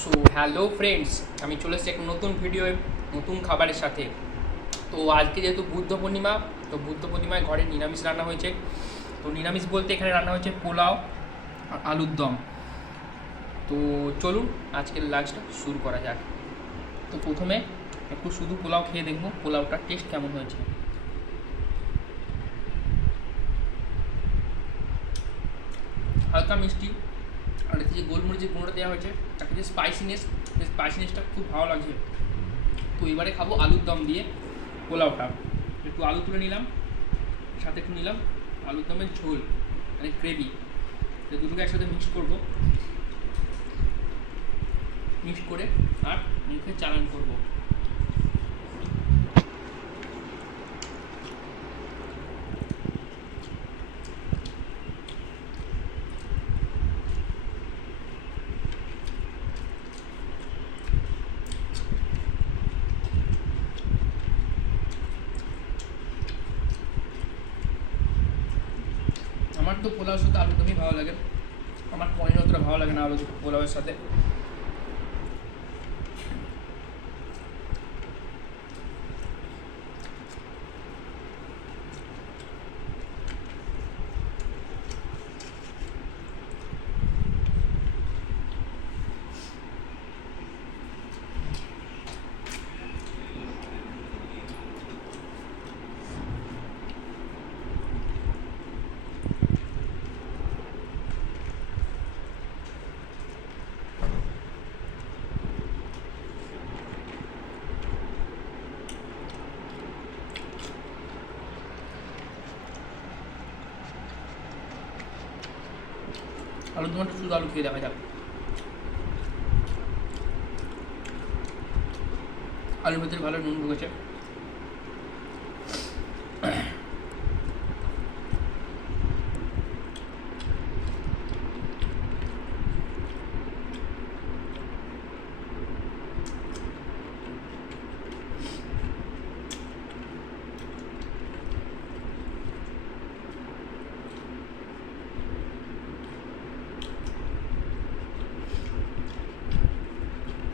So hello friends আমি চলে এসেছি একটা নতুন ভিডিও নতুন খাবারের সাথে। তো আজকে যেহেতু বুদ্ধ পূর্ণিমা, তো বুদ্ধ পূর্ণিমায় ঘরে নিরামিষ রান্না হয়েছে। তো নিরামিষ বলতে এখানে রান্না হয়েছে পোলাও আলুর দম। তো চলুন আজকের লাঞ্চটা শুরু করা যাক। তো প্রথমে একটু শুধু পোলাও খেয়ে দেখব, পোলাওটার টেস্ট কেমন হয়েছে। হালকা মিষ্টি। আর এতে যে গোলমরিচের গুঁড়োটা দেওয়া হয়েছে তাকে যে স্পাইসিনেস স্পাইসিনেসটা খুব ভালো লাগছে। তো এবারে খাব আলুর দম দিয়ে পোলাওটা একটু আলু তুলে নিলাম, সাথে একটু নিলাম। আলুর দমের ঝোল মানে গ্রেভি দুটোকে একসাথে মিক্স করব। মিক্স করে আর মুখে চালান করব আমার তো পোলাওর সাথে আলুরদমই ভালো লাগে। আমার পনির অতটা ভালো লাগে না আলু পোলাওয়ের সাথে। আলু দমটা শুধু আলু খেয়ে দেখা যাক। আলুর ভেতরে ভালো নুন ঢুকেছে।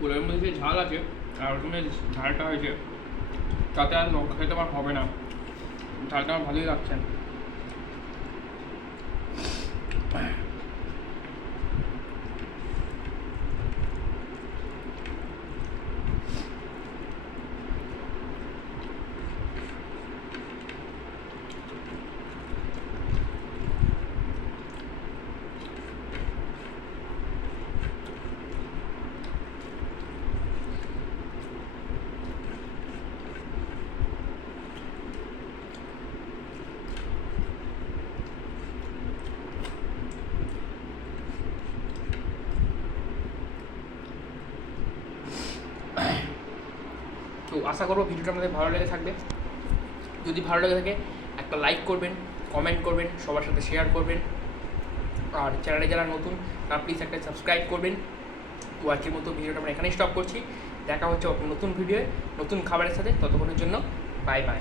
পোলাওয়ের মধ্যে যে ঝাল আছে আর ওখানে ঝালটা হয়েছে, তাতে আর লঙ্কা খেতে আমার হবে না। ঝালটা আমার ভালোই লাগছে তো আশা করব ভিডিওটা আমাদের ভালো লেগে থাকবে। যদি ভালো লেগে থাকে, একটা লাইক করবেন কমেন্ট করবেন, সবার সাথে শেয়ার করবেন। আর চ্যানেলে যারা নতুন, তারা প্লিজ একটা সাবস্ক্রাইব করবেন। তো আজকের মতো ভিডিওটা আমরা এখানেই স্টপ করছি। দেখা হচ্ছে নতুন ভিডিওয়ে নতুন খাবারের সাথে। ততক্ষণের জন্য বাই বাই